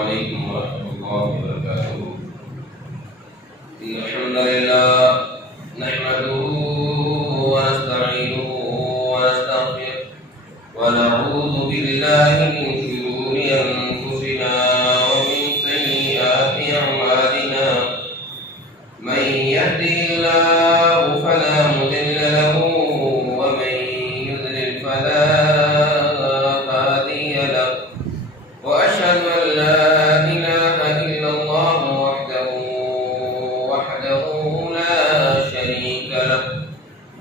علیکم ورحمۃ اللہ وبرکاتہ۔ الحمد للہ نحمده ونستعینه ونستغفره ونعوذ باللہ من شرور انفسنا ومن سیئات اعمالنا، من يهده الله فلا مضل له ومن يضلل فلا هادي له، وأشهد أن لا إله إلا الله وحده لا شريك له،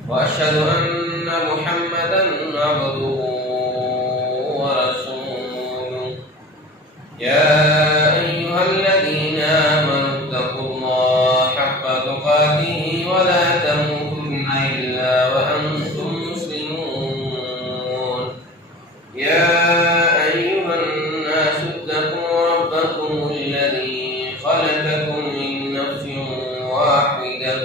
وأشهد أن محمدا عبده ورسوله. يا أيها الذين آمنوا اتقوا الله حق تقاته ولا تموتن إلا وأنتم مسلمون. يا أيها الناس اتقوا ربكم الذي خلقكم من نفس واحدة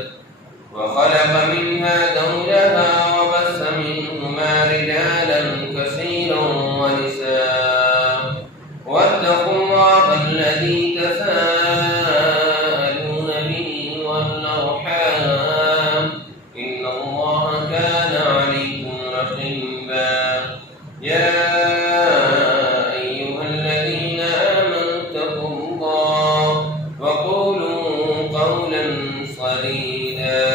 وخلق منها زوجها وبث منهما رجالا كثيرا ونساء، واتقوا الله الذي تساءلون به والأرحام إن الله كان عليكم رقيبا. يا أيها الذين آمنوا اتقوا الله وقولوا قولا سديدا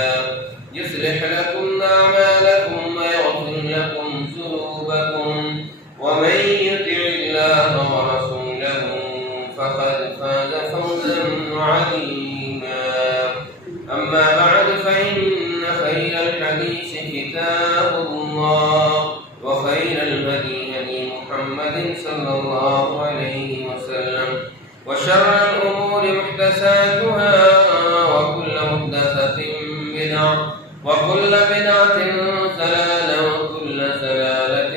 يصلح لكم أعمالكم ويغفر لكم ذنوبكم، ومن يطع الله ورسوله فقد فاز فوزا عظيما. أما بعد فإن خير الحديث كتاب الله، وخير الهدي هدي محمد صلى الله عليه وسلم، وشر الأمور محدثاتها وكل محدثة بدعة وكل بدعة ضلالة وكل ضلالة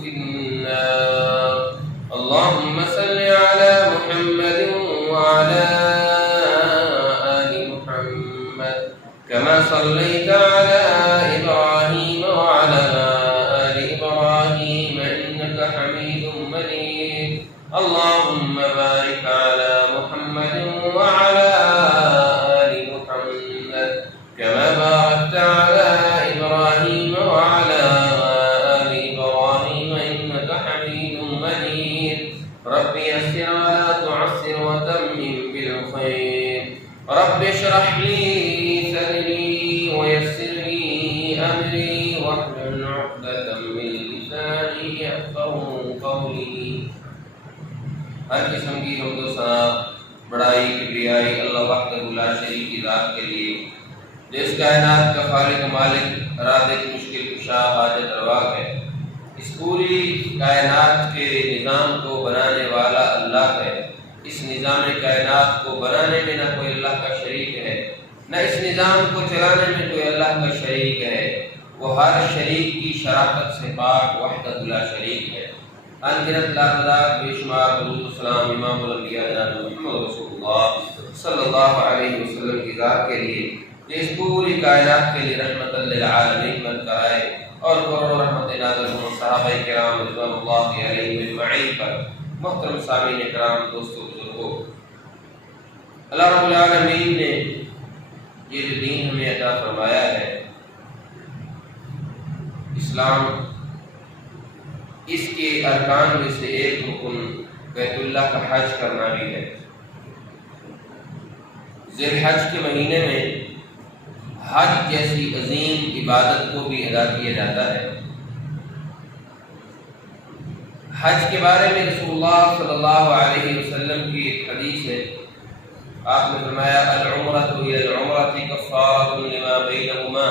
في النار. اللهم صل على محمد وعلى آل محمد كما صليت على إبراهيم وعلى آل إبراهيم إنك حميد مجيد. اللهم بارك على محمد وعلى آل محمد كما باركت على إبراهيم وعلى آل إبراهيم إنك حميد مجيد. رب يسر ولا تعسر وتمم بالخير. رب اشرح لي صدري ويسر لي أمري واحلل عقدة من لساني يفقهوا قولي. ہر قسم کی حمد و ثنا، بڑائی، کبریائی اللہ وحدہ لا شریک کی ذات کے لیے، جو اس کائنات کا خالق مالک، رازق، مشکل کشا، حاجت روا ہے. اس پوری کائنات کے نظام کو بنانے والا اللہ ہے. اس نظام کائنات کو بنانے میں نہ کوئی اللہ کا شریک ہے، نہ اس نظام کو چلانے میں کوئی اللہ کا شریک ہے. وہ ہر شریک کی شراکت سے پاک وحدہ لا شریک ہے. انگنت لاکھ بے شمار درود و سلام امام الانبیاء جناب محمد رسول اللہ صلی اللہ علیہ وسلم کی ذات کے لیے، جو اس پوری کائنات کے لیے رحمت للعالمین بن کر آئے، اور کروڑوں رحمت نازل ہوں صحابہ کرام رضوان اللہ علیہم اجمعین پر. محترم سامعین کرام، دوستو، بزرگوں، اللہ رب العالمین نے یہ جو دین ہمیں عطا فرمایا ہے، اسلام، اس کے ارکان میں سے ایک رکن بیت اللہ کا حج کرنا بھی ہے. ذی الحج کے مہینے میں حج جیسی عظیم عبادت کو بھی ادا کیا جاتا ہے. حج کے بارے میں رسول اللہ صلی اللہ علیہ وسلم کی ایک حدیث ہے. آپ نے فرمایا العمرۃ الی العمرۃ کفارۃ لما بینہما.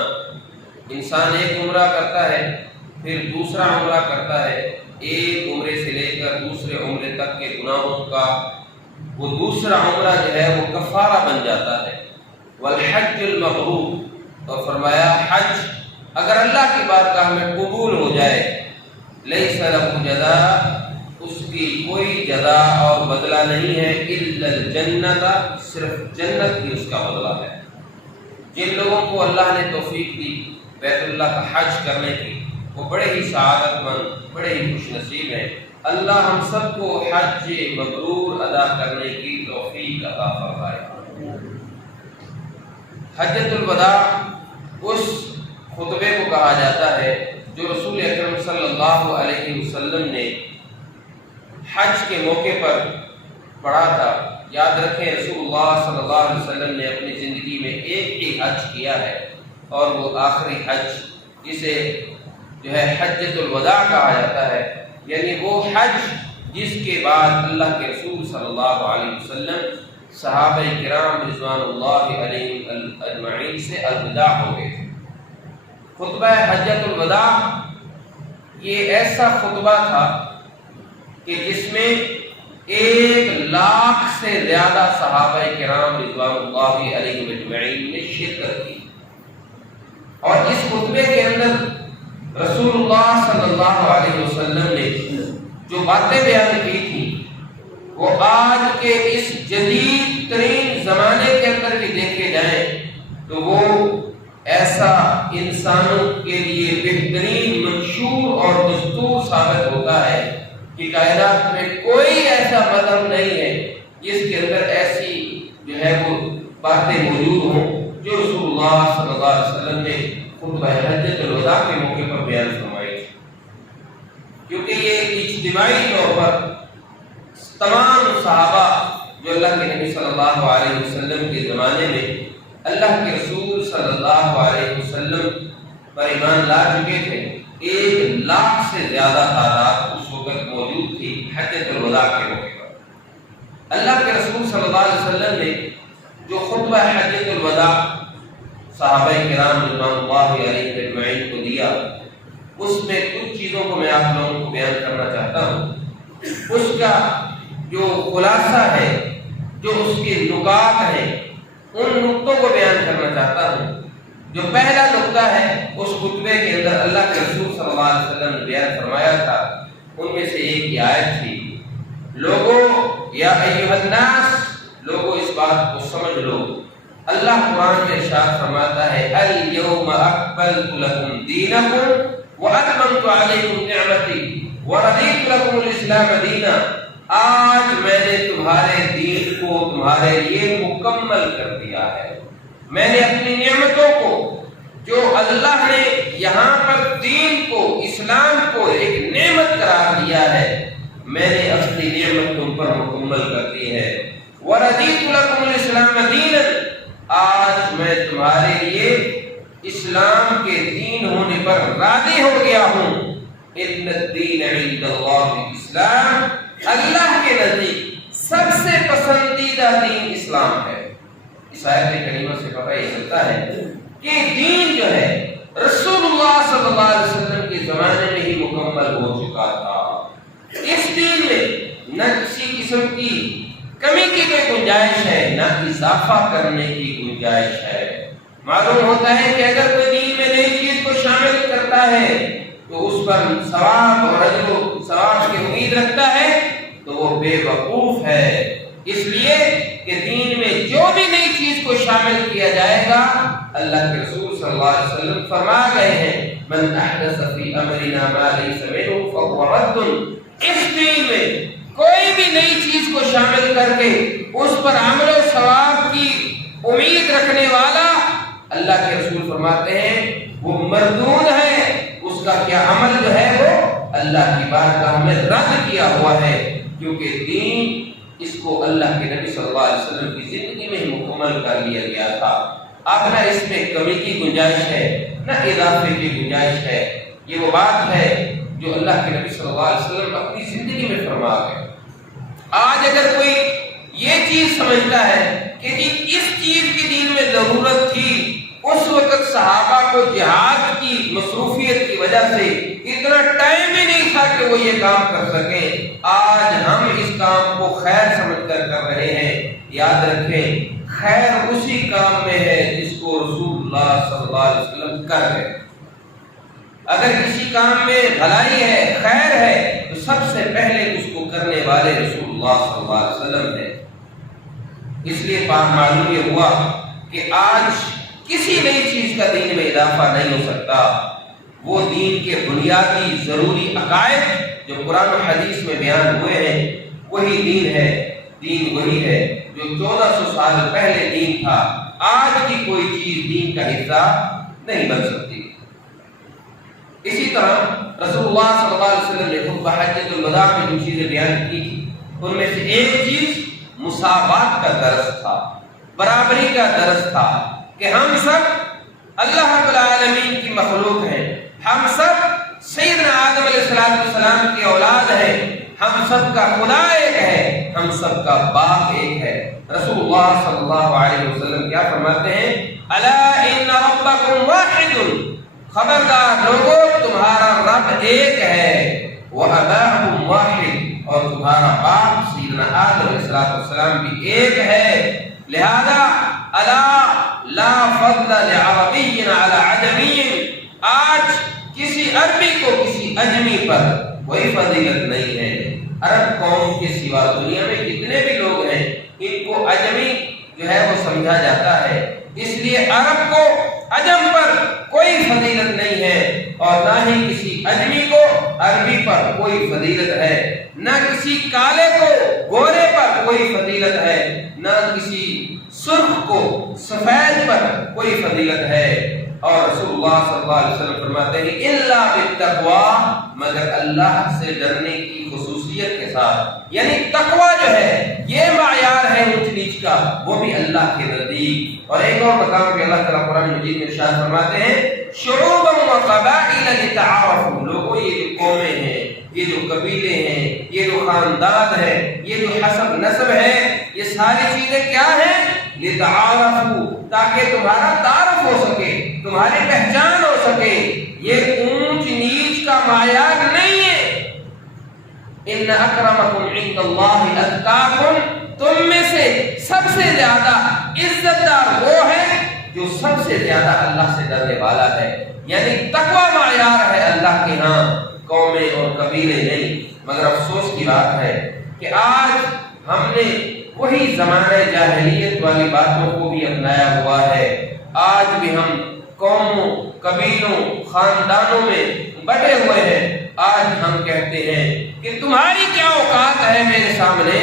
انسان ایک عمرہ کرتا ہے، پھر دوسرا عمرہ کرتا ہے، ایک عمرے سے لے کر دوسرے عمرے تک کے گناہوں کا وہ دوسرا عمرہ جو ہے وہ کفارہ بن جاتا ہے. والحج المبرور، اور فرمایا حج اگر اللہ کی بارگاہ میں قبول ہو جائے، لیس لہ جزاء، اس کی کوئی جزا اور بدلہ نہیں ہے، الا الجنۃ، صرف جنت ہی اس کا بدلہ ہے. جن لوگوں کو اللہ نے توفیق دی بیت اللہ کا حج کرنے کی، وہ بڑے ہی سعادت مند، بڑے ہی خوش نصیب ہیں. اللہ ہم سب کو حج مبرور ادا کرنے کی توفیق عطا فرمائے۔ حجۃ الوداع اس خطبے کو کہا جاتا ہے جو رسول اکرم صلی اللہ علیہ وسلم نے حج کے موقع پر پڑھا تھا۔ یاد رکھیں رسول اللہ صلی اللہ علیہ وسلم نے اپنی زندگی میں ایک ہی حج کیا ہے، اور وہ آخری حج جسے جو ہے حجۃ الوداع کہا جاتا ہے، یعنی وہ حج جس کے بعد اللہ کے رسول صلی اللہ علیہ وسلم صحابہ کرام رضوان اللہ علیہم اجمعین سے الوداع ہو گئے تھے۔ خطبہ حجۃ الوداع یہ ایسا خطبہ تھا کہ جس میں 1,00,000 سے زیادہ صحابہ کرام رضوان اللہ علیہم اجمعین نے شرکت کی، اور اس خطبے کے اندر رسول اللہ صلی اللہ علیہ وسلم نے جو باتیں بیان کی تھی وہ آج کے اس جدید ترین زمانے کے اندر بھی دیکھے جائیں تو وہ ایسا انسانوں کے لیے بہترین منشور اور دستور ثابت ہوتا ہے کہ کائنات میں کوئی ایسا مذہب نہیں ہے جس کے اندر ایسی جو ہے وہ باتیں موجود ہوں جو رسول اللہ صلی اللہ علیہ وسلم نے خطبہ حجۃ الوداع کے موقع پر بیان فرمائی تھی، کیونکہ یہ اجتماعی طور پر تمام صحابہ جو اللہ کے نبی صلی اللہ علیہ وسلم کے زمانے میں اللہ کے رسول صلی اللہ علیہ وسلم پر ایمان لا چکے تھے، 1,00,000 سے زیادہ تعداد اس وقت موجود تھی حجۃ الوداع کے موقع پر۔ اللہ کے رسول صلی اللہ علیہ وسلم نے جو خطبہ حجۃ الوداع صحابہ کرام رضوان اللہ علیہ اجمعین کو دیا، اس میں کچھ چیزوں کو میں آپ لوگوں کو بیان کرنا چاہتا ہوں۔ اس کا جو خلاصہ ہے، جو اس کے نکات ہیں، ان نقطوں کو بیان کرنا چاہتا ہوں۔ جو پہلا نقطہ ہے اس خطبے کے اندر اللہ کے رسول صلی اللہ علیہ وسلم نے بیان فرمایا تھا، ان میں سے ایک یہ آیت تھی، لوگوں یا ایھا الناس، لوگوں اس بات کو سمجھ لو۔ اللہ قرآن میں ارشاد فرماتا ہے الیوم اکملت لکم دینکم واتممت علیکم نعمتی ورضیت لکم الاسلام دینا، آج میں نے تمہارے دین کو تمہارے لیے مکمل کر دیا ہے۔ میں نے اپنی نعمتوں کو جو اللہ نے یہاں پر دین کو اسلام کو ایک نعمت قرار دیا ہے، میں نے اپنی نعمت تم پر مکمل کر دی ہے۔ ورضیت لکم الاسلام دینا، آج میں تمہارے لیے اسلام کے دین ہونے پر راضی ہو گیا ہوں۔ ان الدین عند اللہ الاسلام، اللہ کے نزدیک سب سے پسندیدہ دین اسلام ہے۔ اس آیت کریمہ سے پتہ یہ چلتا ہے کہ دین جو ہے رسول اللہ صلی اللہ علیہ وسلم کے زمانے میں ہی مکمل ہو چکا تھا۔ اس دین میں نہ کسی قسم کی کمی کی کوئی گنجائش ہے، نہ اضافہ کرنے کی گنجائش ہے۔ معلوم ہوتا ہے کہ اگر کوئی دین میں نئی چیز کو شامل کرتا ہے تو اس پر ثواب اور اجر و ثواب کی امید رکھتا ہے تو وہ بے وقوف ہے، اس لیے کہ دین میں جو بھی نئی چیز کو شامل کیا جائے گا، اللہ کے رسول صلی اللہ علیہ وسلم فرما گئے ہیں من احدث فی امرنا ما لیس منہ فہو رد۔ اس دین میں کوئی بھی نئی چیز کو شامل کر کے اس پر عمل و ثواب کی امید رکھنے والا، اللہ کے رسول فرماتے ہیں وہ مردود ہے، اس کا کیا عمل جو ہے وہ اللہ کی بارگاہ میں رد کیا ہوا ہے، کیونکہ دین اس کو اللہ کے نبی صلی اللہ علیہ وسلم کی زندگی میں مکمل کر لیا گیا تھا۔ اب نہ اس میں کمی کی گنجائش ہے نہ اضافے کی گنجائش ہے۔ یہ وہ بات ہے جو اللہ کے نبی صلی اللہ علیہ وسلم اپنی زندگی میں فرما گئے۔ آج اگر کوئی یہ چیز سمجھتا ہے کہ جی اس چیز کی دین میں ضرورت تھی، اس وقت صحابہ کو جہاد کی مصروفیت کی وجہ سے اتنا ٹائم ہی نہیں تھا کہ وہ یہ کام کر سکیں، آج ہم اس کام کو خیر سمجھ کر رہے ہیں۔ یاد رکھیں خیر اسی کام میں ہے جس کو رسول اللہ صلی اللہ علیہ وسلم کر رہے ہیں۔ اگر کسی کام میں بھلائی ہے، خیر ہے، تو سب سے پہلے اس کو کرنے والے رسول اللہ صلی اللہ علیہ وسلم ہیں۔ اس لیے معلوم یہ ہوا کہ آج کسی نئی چیز کا دین میں اضافہ نہیں ہو سکتا، وہ دین کے بنیادی ضروری عقائد جو قرآن و حدیث میں بیان ہوئے ہیں وہی دین ہے. دین وہی ہے جو 1400 سال پہلے دین تھا. آج کی کوئی چیز دین کا حصہ نہیں بن سکتی. اسی طرح رسول اللہ صلی اللہ علیہ وسلم نے خطبہ حجۃ الوداع میں جو چیزیں بیان کی تھی ان میں سے ایک چیز مساوات کا درس تھا، برابری کا درس تھا کہ ہم سب اللہ رب العالمین کی مخلوق ہیں. ہم سب سیدنا آدم علیہ السلام کی اولاد ہیں. ہم سب کا خدا ایک ہے، ہم سب کا باپ ایک ہے. رسول اللہ صلی اللہ علیہ وسلم کیا فرماتے ہیں؟ الا ان ربکم واحد، خبردار لوگوں تمہارا رب ایک ہے. واباکم واحد، اور تمہارا باپ سیدنا آدم علیہ السلام بھی ایک ہے. لہذا الا لا فضل لعربی علی عجمی، آج کسی عربی کو کسی اجمی پر کوئی فضیلت نہیں ہے. عرب قوم کے سوا دنیا میں جتنے بھی لوگ ہیں ان کو اجمی جو ہے وہ سمجھا جاتا ہے. اس لیے عرب کو عجم پر کوئی فضیلت نہیں ہے، اور نہ ہی کسی اجمی کو عربی پر کوئی فضیلت ہے. نہ کسی کالے کو گورے پر کوئی فضیلت ہے، نہ کسی سرخ کو سفید پر کوئی فضیلت ہے. اور رسول اللہ صلی اللہ علیہ وسلم فرماتے ہیں الا بالتقوی، مگر اللہ سے ڈرنے کی خصوصیت کے ساتھ. یعنی تقوی جو ہے یہ معیار ہے اونچ نیچ کا، وہ بھی اللہ کے نزدیک. اور ایک اور مقام پہ اللہ تعالیٰ قرآن مجید میں ارشاد فرماتے ہیں شعوبا وقبائل لتعارفوا، لوگوں یہ جو قومیں ہیں، یہ جو قبیلے ہیں، یہ جو خاندان ہے، یہ جو حسب نسب ہے، یہ ساری چیزیں کیا ہیں؟ لتعارفوا، تاکہ تمہارا تعارف ہو سکے، تمہاری پہچان ہو سکے. یہ اونچ نیچ کا معیار نہیں ہے. ان اکرمکم عند اللہ اتقاکم، تم میں سے سب سے زیادہ عزت دار وہ ہے جو سب سے زیادہ اللہ سے ڈرنے والا ہے. یعنی تقوی معیار ہے اللہ کے ہاں، قومیں اور قبیلے نہیں. مگر افسوس کی بات ہے کہ آج ہم نے وہی زمانہ جاہلیت والی باتوں کو بھی اپنایا ہوا ہے. آج بھی ہم قوموں، قبیلوں، خاندانوں میں بٹے ہوئے ہیں. آج ہم کہتے ہیں کہ تمہاری کیا اوقات ہے میرے سامنے،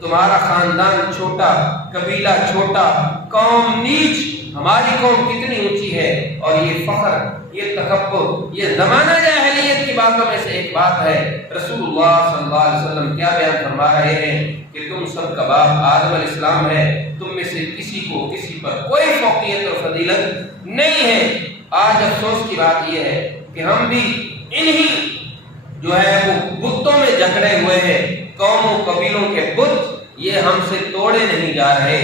تمہارا خاندان چھوٹا، قبیلہ چھوٹا، قوم نیچ، ہماری قوم کتنی اونچی ہے. اور یہ فخر، یہ تکبر، یہ زمانہ جاہلیت کی باتوں میں سے ایک بات ہے. رسول اللہ صلی اللہ علیہ وسلم کیا بیان فرما رہے ہیں کہ تم سب کا باپ آدم علیہ السلام ہے، تم میں سے کسی کو کسی پر کوئی فوقیت اور فضیلت نہیں ہے. آج افسوس کی بات یہ ہے کہ ہم بھی انہی جو ہے وہ بتوں میں جکڑے ہوئے ہیں. قوموں قبیلوں کے بت یہ ہم سے توڑے نہیں جا رہے.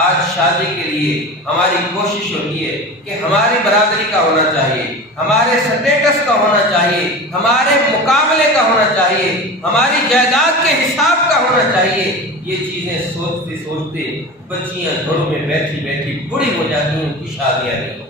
آج شادی کے لیے ہماری کوشش ہوتی ہے کہ ہماری برادری کا ہونا چاہیے، ہمارے سٹیٹس کا ہونا چاہیے، ہمارے مقابلے کا ہونا چاہیے، ہماری جائیداد کے حساب کا ہونا چاہیے. یہ چیزیں سوچتے سوچتے بچیاں گھروں میں بیٹھی بیٹھی بڑی ہو جاتی ہیں، ان کی شادیاں نہیں ہوتی.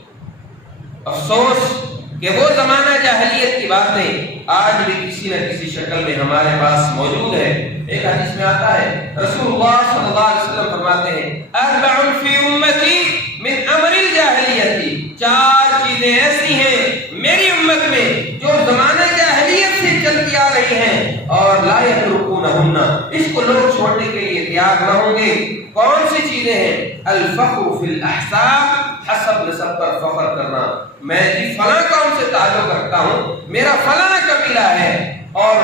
افسوس کہ وہ زمانہ جاہلیت کی باتیں آج بھی کسی نہ کسی شکل میں ہمارے پاس موجود ہے. ایک حدیث میں آتا ہے رسول اللہ صلی اللہ علیہ وسلم فرماتے ہیں اربع فی امتی من امر الجاہلیت، 4 چیزیں ایسی ہیں میری امت میں جو زمانہ جاہلیت سے چلتی آ رہی ہیں اور لا یترکونہن، اس کو لوگ چھوڑنے کے لیے تیار نہ ہوں گے. کون سی چیزیں ہیں؟ الفخر فی الاحساب، حسب نسب پر فخر کرنا. میں جی فلاں قوم سے تعلق رکھتا ہوں، میرا فلاں قبیلہ ہے، اور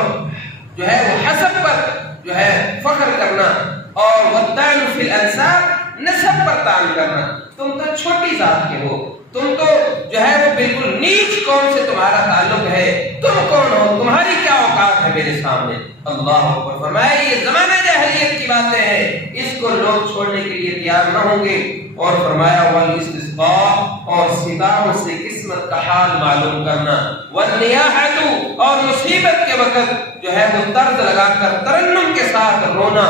جو ہے وہ حسب پر جو ہے فخر کرنا. اور والطعن فی الانساب، نسب پر تعلق کرنا. تم تو چھوٹی ذات کے ہو، تم تو جو ہے وہ بالکل نیچ قوم سے تمہارا تعلق ہے، تم کون ہو، تمہاری کیا اوقات ہے میرے سامنے. اللہ اکبر. فرمایا یہ زمانہ جاہلیت کی باتیں ہیں، اس کو لوگ چھوڑنے کے لیے تیار نہ ہوں گے. اور فرمایا والاستسقاء، اور ستاروں سے قسمت کا حال معلوم کرنا. والنیاحۃ، اور مصیبت کے وقت جو ہے وہ طرز لگا کر ترنم کے ساتھ رونا،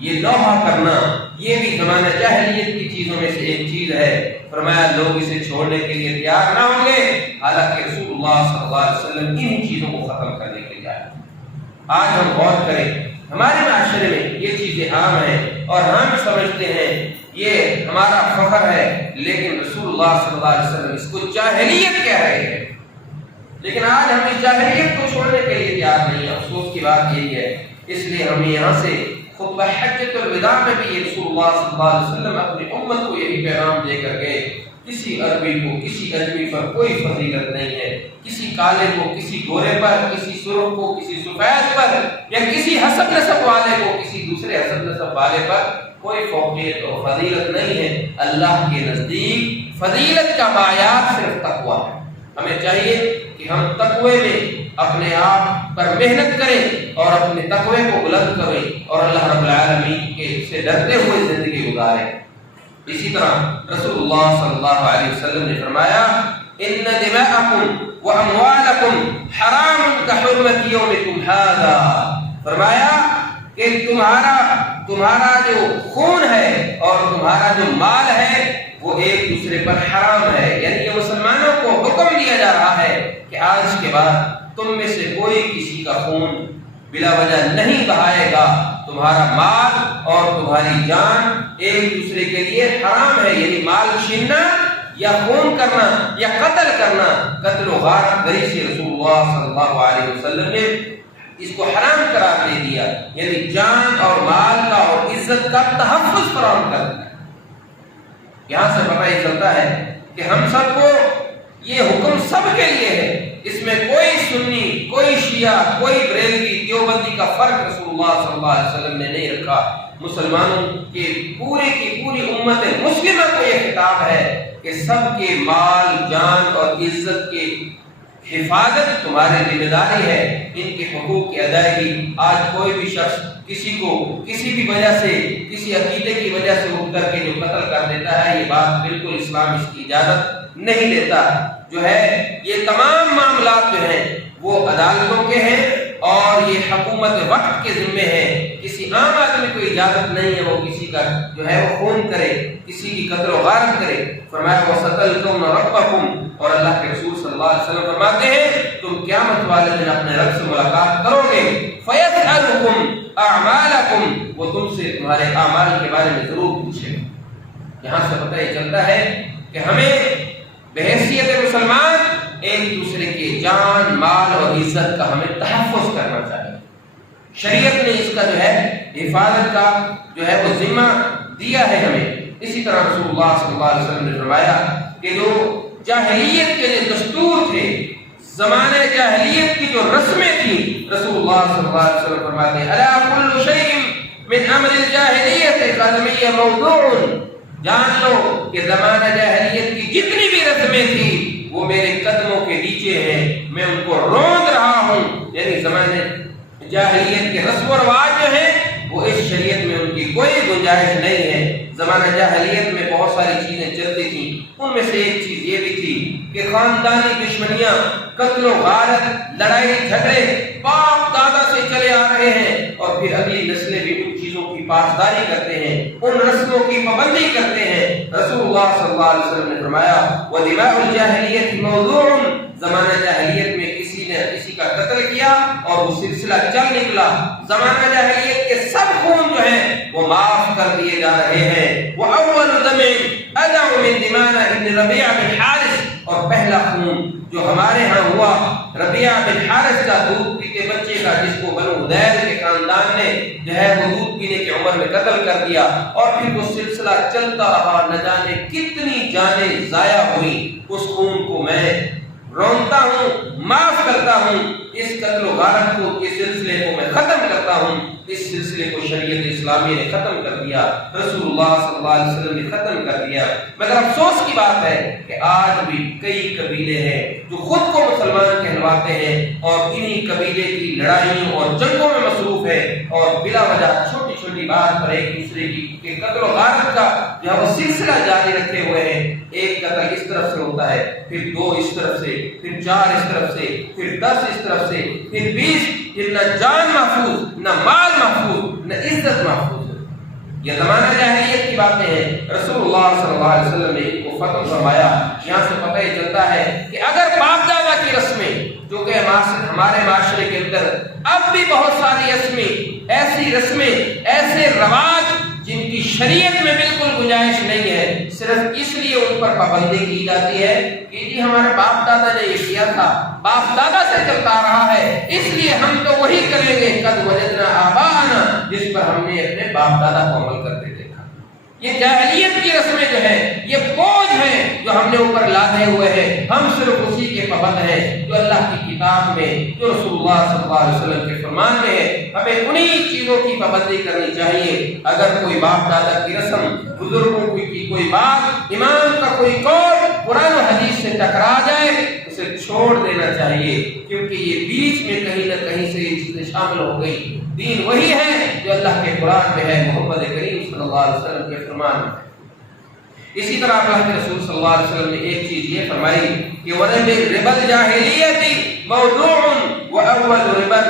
یہ نوحہ کرنا، یہ بھی زمانہ جاہلیت کی چیزوں میں سے ایک چیز ہے. فرمایا لوگ اسے چھوڑنے کے لیے تیار نہ ہوں گے، حالانکہ رسول اللہ صلی اللہ علیہ وسلم ان چیزوں کو ختم کرنے کے لیے آئے. آج ہم غور کریں، ہمارے معاشرے میں یہ چیزیں عام ہیں اور ہم سمجھتے ہیں یہ ہمارا فخر ہے، لیکن رسول اللہ صلی اللہ علیہ وسلم اس کو جاہلیت کہہ رہے ہیں. لیکن آج ہم اس جاہلیت کو چھوڑنے کے لیے تیار نہیں ہیں۔ افسوس کی بات یہی ہے، اس لیے ہمیں یہاں سے خطبہ حجۃ الوداع میں بھی یہ رسول اللہ صلی اللہ علیہ وسلم اپنی امت کو یہی پیغام دے کر گئے، کسی عربی کو کسی اجمی پر کوئی فضیلت نہیں ہے، کسی کالے کو کسی گورے پر، کسی سرخ کو کسی سفید پر، یا کسی حسب نسب والے کو کسی دوسرے حسب نسب والے پر کوئی فوقیت اور فضیلت نہیں ہے۔ اللہ کے نزدیک فضیلت کا معیار صرف تقویٰ ہے۔ ہمیں چاہیے کہ ہم تقوی میں اپنے آپ پر محنت کریں اور اپنے تقوی کو بلند کریں اور اللہ رب العالمین کے سے ڈرتے ہوئے زندگی گزاریں۔ اسی طرح رسول اللہ صلی اللہ علیہ وسلم نے فرمایا ان دماءکم واموالکم حرام کحرمت یومکم ھذا، فرمایا کہ تمہارا جو خون ہے اور تمہارا جو مال ہے وہ ایک دوسرے پر حرام ہے، یعنی یہ مسلمانوں کو حکم دیا جا رہا ہے کہ آج کے بعد تم میں سے کوئی کسی کا خون بلا وجہ نہیں بہائے گا، تمہارا مال اور تمہاری جان ایک دوسرے کے لیے حرام ہے، یعنی مال چھیننا یا خون کرنا یا قتل کرنا، قتل و غارت گری سے رسول اللہ صلی اللہ علیہ وسلم نے اس کو حرام قرار دے دیا، یعنی جان اور مال کا اور عزت کا تحفظ فراہم کرنا ہے۔ یہاں سے پتہ یہ چلتا ہے کہ ہم سب کو یہ حکم سب کے لیے ہے، اس میں کوئی سنی، کوئی شیعہ، کوئی بریلوی، دیوبندی کا فرق رسول اللہ صلی اللہ علیہ وسلم نے نہیں رکھا۔ مسلمانوں کی پوری امت مسلمہ کو یہ خطاب ہے کہ سب کے مال، جان اور عزت کی حفاظت تمہاری ذمہ داری ہے، ان کے حقوق کی ادائیگی۔ آج کوئی بھی شخص کسی کو کسی بھی وجہ سے، کسی عقیدے کی وجہ سے اٹھ کر کے جو قتل کر دیتا ہے، یہ بات بالکل اسلام اس کی اجازت نہیں لیتا۔ جو ہے یہ تمام معاملات جو ہیں وہ عدالتوں کے ہیں اور یہ حکومت وقت کے ذمے ہے، کسی عام آدمی کو اجازت نہیں ہے وہ کسی کا جو ہے وہ خون کرے، کسی کی قتل و غارت کرے۔ فرمایا وَسَتَلْقَوْنَ رَبَّكُمْ، اور اللہ کے رسول صلی اللہ علیہ وسلم فرماتے ہیں تم قیامت والے دن اپنے رب سے ملاقات کرو گے، فَيَسْأَلُكُمْ أَعْمَالَكُمْ، وہ تم سے تمہارے اعمال کے بارے میں ضرور پوچھے گا۔ یہاں سے پتہ یہ چلتا ہے کہ ہمیں بحیثیت مسلمان ایک دوسرے کے جان، مال اور عزت کا ہمیں تحفظ کرنا چاہیے۔ شریعت نے اس کا جو ہے حفاظت کا جو ہے وہ ذمہ دیا ہے ہمیں۔ اسی طرح رسول اللہ صلی اللہ علیہ وسلم نے فرمایا کہ جو جاہلیت کے جو دستور تھے، زمانے جاہلیت کی جو رسمیں تھیں، رسول اللہ صلی اللہ علیہ وسلم فرماتے ہیں الا کل شیء من امر الجاہلیت قدمی موضوع، جان لو کہ زمانہ جاہلیت کی جتنی بھی رسمیں تھیں وہ میرے قدموں کے نیچے ہیں، میں ان کو روند رہا ہوں۔ یعنی زمانے جاہلیت کے رسم و رواج جو ہیں وہ اس شریعت میں ان کی کوئی گنجائش نہیں ہے۔ زمانہ جاہلیت میں بہت ساری چیزیں چلتی تھیں، ان میں سے ایک چیز یہ بھی تھی کہ خاندانی دشمنیاں، قتل و غارت، لڑائی جھگڑے باپ دادا سے چلے آ رہے ہیں اور پھر اگلی نسلیں بھی ان چیزوں کی پاسداری کرتے ہیں، ان رسموں کی پابندی کرتے ہیں۔ رسول اللہ صلی اللہ علیہ وسلم نے فرمایا وَدِمَاءُ الْجَاهِلِيَّةِ مَوْضُوعٌ، زمانہ جاہلیت میں کسی نے کسی کا قتل کیا اور وہ سلسلہ چل نکلا، زمانہ جاہلیت کے سب خون جو ہیں وہ معاف کر دیے جا رہے ہیں۔ وَأَوَّلُ دَمٍ أَدَعُ مِن دِمَانَ ابن ربیع بن حارث، اور پہلا خون جو ہمارے ہاں ہوا ربیع بن حارث کا، دودھ پیتے بچے کا، جس کو بنو ہذیل کے خاندان نے جو ہے وہ دودھ پینے کی عمر میں قتل کر دیا، اور پھر وہ سلسلہ چلتا رہا، نہ جانے کتنی جانیں ضائع ہوئی۔ اس خون کو میں رونتا ہوں، معاف کرتا ہوں، اس قتل و غارت کو، اس سلسلے کو میں ختم کرتا ہوں۔ اس سلسلے کو شریعت اسلامی نے ختم کر دیا، رسول اللہ صلی اللہ علیہ وسلم نے ختم کر دیا۔ مگر افسوس کی بات ہے کہ آج بھی کئی قبیلے ہیں جو خود کو مسلمان کہلواتے ہیں اور انہی قبیلے کی لڑائیوں اور جنگوں میں مصروف ہے، اور بلا وجہ چھوٹی چھوٹی بات پر ایک دوسرے کی قتل و غارت کا جو ہے وہ سلسلہ جاری رکھے ہوئے ہیں۔ ایک قتل اس طرف سے ہوتا ہے، پھر 2 اس طرف سے، پھر 4 اس طرف سے، پھر 10 اس طرف سے، پھر 20، پھر نہ جان محفوظ، نہ مال محفوظ، نہ عزت محفوظ۔ یہ زمانہ جاہلیت کی باتیں ہیں، رسول اللہ صلی اللہ علیہ وسلم نے ان کو ختم فرمایا۔ یہاں سے پتہ یہ چلتا ہے کہ اگر باپ دادا کی رسمیں جو کہ ہمارے معاشرے کے اندر اب بھی بہت ساری ایسی رسمیں، ایسے رواج جن کی شریعت میں بالکل گنجائش نہیں ہے، صرف اس لیے ان پر پابندی کی جاتی ہے کہ جی ہمارے باپ دادا نے یہ کیا تھا، باپ دادا سے چلتا رہا ہے، اس لیے ہم تو وہی کریں گے، قد وجدنا آباءنا، جس پر ہم نے اپنے باپ دادا کو عمل کرتے دیکھا۔ یہ جاہلیت کی رسمیں جو ہے، یہ بوجھ ہیں جو ہم نے اوپر لادے ہوئے ہیں، ہم صرف اسی کے پابند ہیں جو اللہ کی کتاب میں، جو رسول اللہ صلی اللہ علیہ وسلم کے فرمان میں ہے، ہمیں انہی چیزوں کی پابندی کرنی چاہیے۔ اگر کوئی باپ دادا کی رسم، بزرگوں کی کوئی بات، امام کا کوئی قول قرآن و حدیث سے ٹکرا جائے، اسے چھوڑ دینا چاہیے، کیونکہ یہ بیچ میں کہیں نہ کہیں سے یہ چیزیں شامل ہو گئی۔ دین وہی ہے جو اللہ کے قرآن میں ہے، محمد کریم صلی اللہ علیہ وسلم کے فرمان میں ہے۔ اسی طرح اللہ کے رسول صلی اللہ علیہ وسلم نے ایک چیز یہ فرمائی کہ وَرَبِ رِبَ الْجَاهِلِيَّةِ مَوْضُوعٌ وَأَوَّلُ رِبًا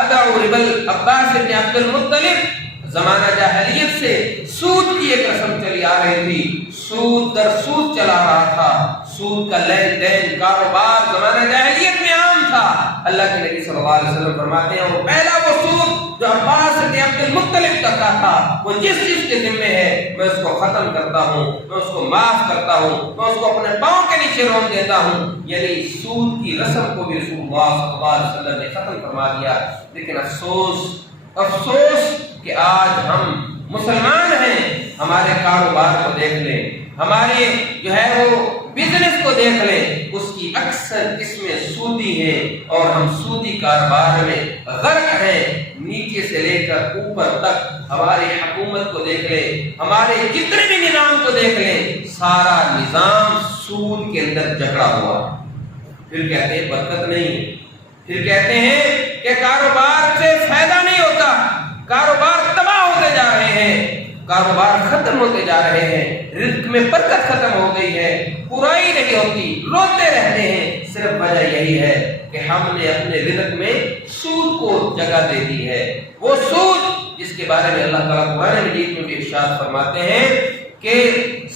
أَدَعُ رِبَ الْعَبَّاسِ بن عبد المطلب۔ زمانہ جاہلیت سے سود کی ایک رسم چلی آ رہی تھی، سود در سود چلا رہا تھا، سود کا لین دین کاروبار زمانہ جاہلیت میں عام تھا۔ اللہ کے نبی صلی اللہ علیہ وسلم فرماتے ہیں اور پہلا وہ سود جو عباس بن عبد المطلب تک کا تھا، وہ جس چیز کے ذمہ ہے میں اس کو ختم کرتا ہوں، میں اس کو معاف کرتا ہوں، میں اس کو اپنے پاؤں کے نیچے روک دیتا ہوں۔ یعنی سود کی رسم کو بھی رسول اللہ صلی اللہ علیہ وسلم نے ختم فرما دیا۔ لیکن افسوس کہ آج ہم مسلمان ہیں، ہمارے کاروبار کو دیکھ لیں، ہمارے جو ہے وہ بزنس کو دیکھ لیں، اس کی اکثر قسمیں سودی ہیں اور ہم سودی کاروبار میں غرق ہیں۔ نیچے سے لے کر اوپر تک ہماری حکومت کو دیکھ لیں، ہمارے جتنے بھی نظام کو دیکھ لیں، سارا نظام سود کے اندر جکڑا ہوا۔ پھر کہتے ہیں برکت نہیں ہے، پھر کہتے ہیں کہ کاروبار سے فائدہ نہیں ہوتا، کاروبار تباہ ہوتے جا رہے ہیں، کاروبار ختم ہوتے جا رہے ہیں، رزق میں برکت ختم ہو گئی ہے، پرائی نہیں ہوتی، روتے رہتے ہیں۔ صرف وجہ یہی ہے کہ ہم نے اپنے رزق میں سود کو جگہ دے دی ہے، وہ سود جس کے بارے میں اللہ تعالیٰ قرآن مجید میں بھی ارشاد فرماتے ہیں کہ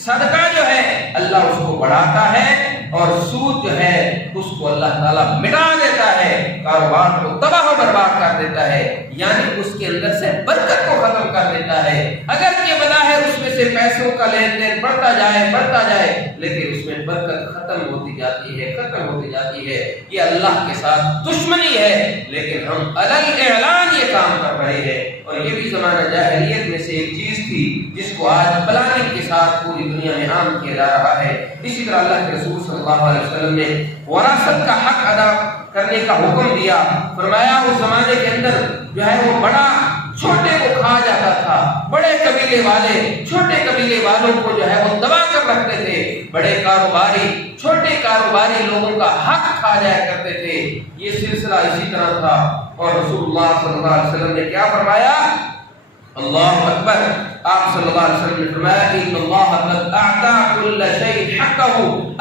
صدقہ جو ہے اللہ اس کو بڑھاتا ہے اور سود جو ہے اس کو اللہ تعالیٰ مٹا دیتا ہے، کاروبار کو تباہ و برباد کر دیتا ہے، یعنی اس کے اندر سے برکت کو ختم کر دیتا ہے۔ اگر یہ بظاہر اس میں سے پیسوں کا لین دین بڑھتا جائے لیکن اس میں برکت ختم ہوتی جاتی ہے۔ یہ اللہ کے ساتھ دشمنی ہے، لیکن ہم علل اعلان یہ کام کر رہے ہیں۔ اور یہ بھی زمانہ جاہلیت میں سے ایک چیز تھی جس کو آج پلاننگ کے ساتھ پوری دنیا میں عام کیا جا رہا ہے۔ اسی طرح اللہ کے رسول صلی اللہ علیہ وسلم نے وراثت کا حق ادا کرنے کا حکم دیا۔ فرمایا اس زمانے کے اندر جو ہے وہ بڑا چھوٹے کو کھا جاتا تھا، بڑے قبیلے والے چھوٹے قبیلے والوں کو جو ہے وہ دبا کر رکھتے تھے، بڑے کاروباری چھوٹے کاروباری لوگوں کا حق کھا جایا کرتے تھے۔ یہ سلسلہ اسی طرح تھا اور رسول اللہ صلی اللہ علیہ وسلم نے کیا فرمایا؟ اللہ اکبر۔ آپ صلی اللہ علیہ وسلم نے فرمایا ان اللہ قد اعطى كل شيء حقه،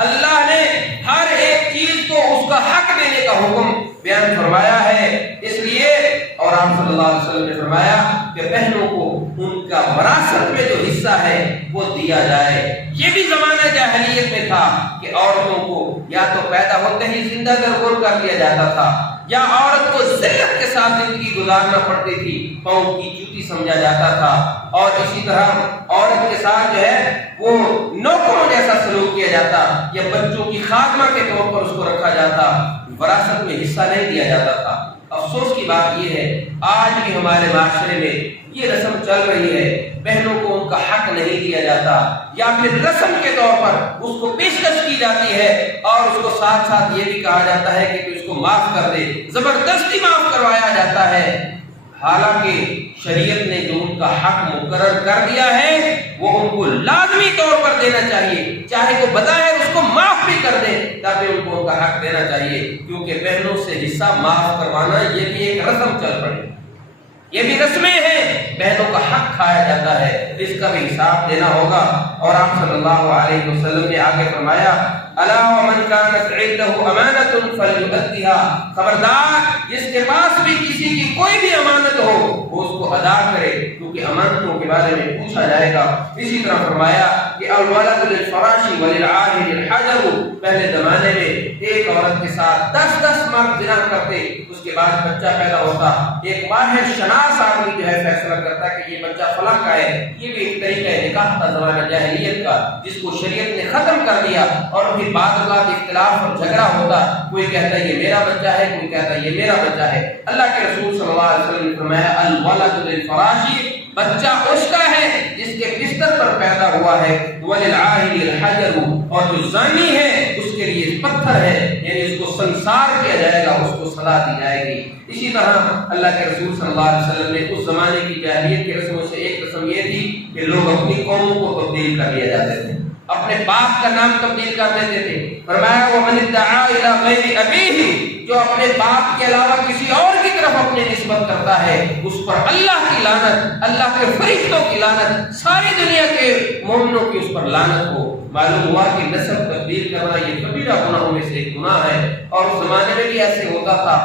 اللہ نے ہر ایک چیز کو اس کا حق دینے کا حکم بیان فرمایا ہے۔ اس لیے اور آپ صلی اللہ علیہ وسلم نے فرمایا کہ بہنوں کو ان کا وراثت میں جو حصہ ہے وہ دیا جائے۔ یہ بھی زمانہ جاہلیت میں تھا کہ عورتوں کو یا تو پیدا ہوتے ہی زندہ درگور کر دیا جاتا تھا یا عورت کو ذلت کے ساتھ زندگی گزارنا پڑتی تھی، پاؤں کی جوتی سمجھا جاتا تھا، اور اسی طرح عورت کے ساتھ جو ہے وہ نوکروں جیسا سلوک کیا جاتا یا بچوں کی خادمہ کے طور پر اس کو رکھا جاتا، وراثت میں حصہ نہیں دیا جاتا تھا۔ افسوس کی بات یہ ہے آج بھی ہمارے معاشرے میں یہ رسم چل رہی ہے، بہنوں کو ان کا حق نہیں دیا جاتا، یا پھر رسم کے طور پر اس کو پیشکش کی جاتی ہے اور اس کو ساتھ ساتھ یہ بھی کہا جاتا ہے کہ اس کو معاف کر دے، زبردستی معاف کروایا جاتا ہے۔ حالانکہ شریعت نے جو ان کا حق مقرر کر دیا ہے وہ ان کو لازمی طور پر دینا چاہیے، چاہے وہ بظاہر اس کو معاف بھی کر دیں تاکہ ان کو ان کا حق دینا چاہیے، کیونکہ بہنوں سے حصہ معاف کروانا یہ بھی ایک رسم چل پڑی، یہ بھی رسمیں ہیں، بہنوں کا حق کھایا جاتا ہے، اس کا بھی حساب دینا ہوگا۔ اور آپ صلی اللہ علیہ وسلم نے آگے فرمایا الا ومن كانت عنده امانۃ فليؤدها، خبردار جس کے پاس بھی کسی کی کوئی بھی امانت ہو وہ اس کو ادا کرے، کیونکہ امانتوں کے بارے میں پوچھا جائے گا۔ اسی طرح فرمایا کہ الولد للفراش وللعاهر الحجر، پہلے زمانے میں ایک عورت کے ساتھ 10 مرد زنا کرتے، اس کے بعد بچہ پیدا ہوتا، ایک ماہر شناس آدمی جو ہے فیصلہ کرتا کہ یہ بچہ فلاں کا ہے۔ یہ بھی ایک طریقہ نکاح تھا زمانہ جاہلیت کا، جس کو شریعت نے ختم کر دیا، اور پھر بعد اوقات اختلاف اور جھگڑا ہوتا، کوئی کہتا ہے یہ میرا بچہ ہے، کوئی کہتا ہے یہ میرا بچہ ہے۔ اللہ کے رسول صلی اللہ علیہ وسلم نے فرمایا الولد للفراش، بچہ اس کا ہے جس کے بستر پر پیدا ہوا ہے، وللعاهر الحجر، اور جو زانی ہے اس کے لیے پتھر ہے، یعنی اس کو سنسار کیا جائے گا، اس کو سزا دی جائے گی۔ اسی طرح اللہ کے رسول صلی اللہ علیہ وسلم نے اس زمانے کی جاہلیت کی رسموں سے ایک رسم یہ تھی کہ لوگ اپنی قوموں کو تبدیل کر لیا جاتے تھے، اپنے باپ کا نام تبدیل کر دیتے تھے۔ فرمایا وَمَنِ ادَّعَىٰ إِلَىٰ غَيْرِ أَبِيهِ، جو اپنے باپ کے علاوہ کسی اور کی طرف اپنی نسبت کرتا ہے، اس پر اللہ کی لعنت، اللہ کے فرشتوں کی لعنت، ساری دنیا کے مومنوں کی اس پر لعنت ہو۔ معلوم ہوا کہ نسب تبدیل کرنا یہ کبیرہ گناہوں میں سے ایک گناہ ہے، اور اس زمانے میں بھی ایسے ہوتا تھا،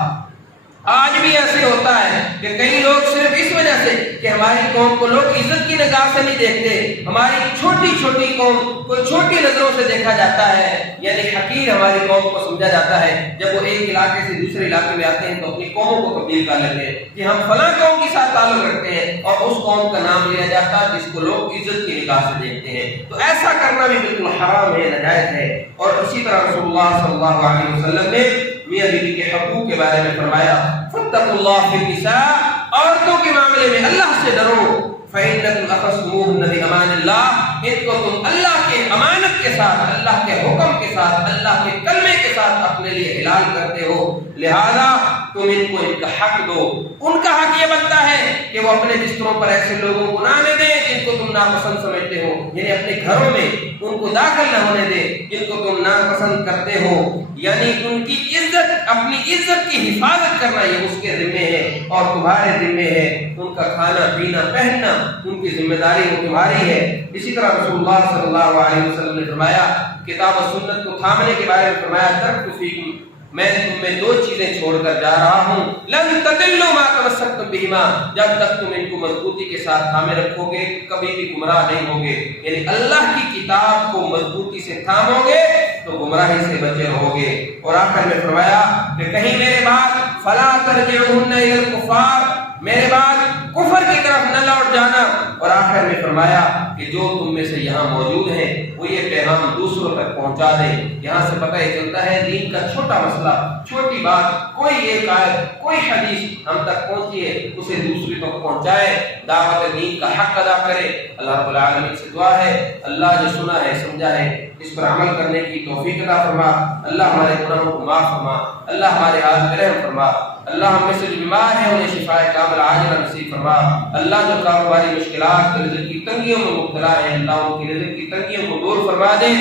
آج بھی ایسے ہوتا ہے کہ کئی لوگ صرف اس وجہ سے کہ ہماری قوم کو لوگ عزت کی نگاہ سے نہیں دیکھتے، ہماری چھوٹی چھوٹی قوم کو چھوٹی نظروں سے دیکھا جاتا ہے، یعنی حقیر ہماری قوم کو سمجھا جاتا ہے۔ جب وہ ایک علاقے سے دوسرے علاقے میں آتے ہیں تو اپنی قوموں کو تبدیل کر لیتے ہیں کہ ہم فلاں قوم کے ساتھ تعلق رکھتے ہیں، اور اس قوم کا نام لیا جاتا ہے جس کو لوگ عزت کی نگاہ سے دیکھتے ہیں۔ تو ایسا کرنا بھی بالکل حرام ہے، ناجائز ہے۔ اور اسی طرح رسول اللہ صلی اللہ علیہ وسلم نے میاں بیوی کے حقوق کے بارے میں فرمایا فاتقوا اللہ فی النساء، عورتوں کے معاملے میں اللہ سے ڈرو، فإنکم اخذتموہن بأمان اللہ، ان کو تم اللہ کے امانت کے ساتھ، اللہ کے حکم کے ساتھ، اللہ کے کلمے کے ساتھ اپنے لیے حلال کرتے ہو، لہذا تم ان کو ان کا حق دو۔ ان کا حق یہ بنتا ہے کہ وہ اپنے بستروں پر ایسے لوگوں کو نہ آنے دیں جن کو تم ناپسند سمجھتے ہو، یعنی اپنے گھروں میں ان کو داخل نہ ہونے دیں جن کو تم ناپسند کرتے ہو، یعنی ان کی عزت، اپنی عزت کی حفاظت کرنا یہ اس کے ذمے ہے اور تمہارے ذمے ہے، ان کا کھانا پینا پہننا ان کی ذمہ داری وہ تمہاری ہے۔ اسی طرح رسول اللہ صلی اللہ علیہ وسلم نے فرمایا کتاب و سنت کو تھامنے کے بارے میں فرمایا ترک فیکم، میں تم میں 2 چیزیں چھوڑ کر جا رہا ہوں، لن تضلوا ما تمسکتم بہما، جب تک تم ان کو مضبوطی کے ساتھ تھامے رکھو گے کبھی بھی گمراہ نہیں ہوگے، یعنی اللہ کی کتاب کو مضبوطی سے تھامو گے تو گمراہی سے بچے رہو گے۔ اور آخر میں فرمایا کہ کہیں میرے بعد فلا ترجعوهن الى الكفار، میرے بعد کفر کی طرف نہ لوٹ جانا۔ اور آخر میں فرمایا کہ جو تم میں سے یہاں موجود ہیں وہ یہ پیغام دوسروں تک پہنچا دیں۔ یہاں سے پتہ یہ چلتا ہے دین کا چھوٹا مسئلہ، چھوٹی بات، کوئی ایک آیت، کوئی حدیث ہم تک پہنچی ہے اسے دوسرے تک پہنچائے، دعوت دین کا حق ادا کرے۔ اللہ رب العالمین سے دعا ہے اللہ جو سنا ہے سمجھا ہے اس پر عمل کرنے کی توفیق عطا فرما، اللہ ہمارے گناہوں کو معاف فرما، اللہ ہمارے حال میں رحم فرما، اللہ ہم میں سے جو بیمار ہیں انہیں شفاء کامل عاجلہ نصیب فرما، اللہ جو کاروباری مشکلات رزق کی تنگیوں میں مبتلا ہیں اللہ ان کی رزق کی تنگیوں کو دور فرما دے،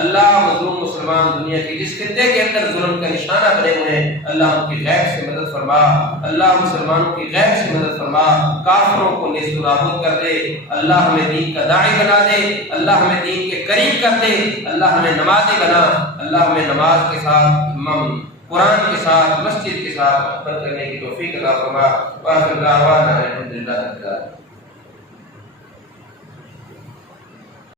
اللہ مظلوم مسلمان دنیا کے جس خطے کے اندر ظلم کا نشانہ بنے ہوئے ہیں اللہ ان کی غیب سے مدد فرما، اللہ مسلمانوں کی غیب سے مدد فرما، کافروں کو نیست و نابود کر دے، اللہ ہمیں دین کا داعی بنا دے، اللہ ہمیں دین کے قریب کر دے، اللہ ہمیں نمازی بنا، اللہ ہمیں نماز کے ساتھ قرآن کے ساتھ مسجد کے ساتھ محبت کرنے کی توفیق عطا فرما۔ وآخر دعوانا الحمدللہ رب العالمین۔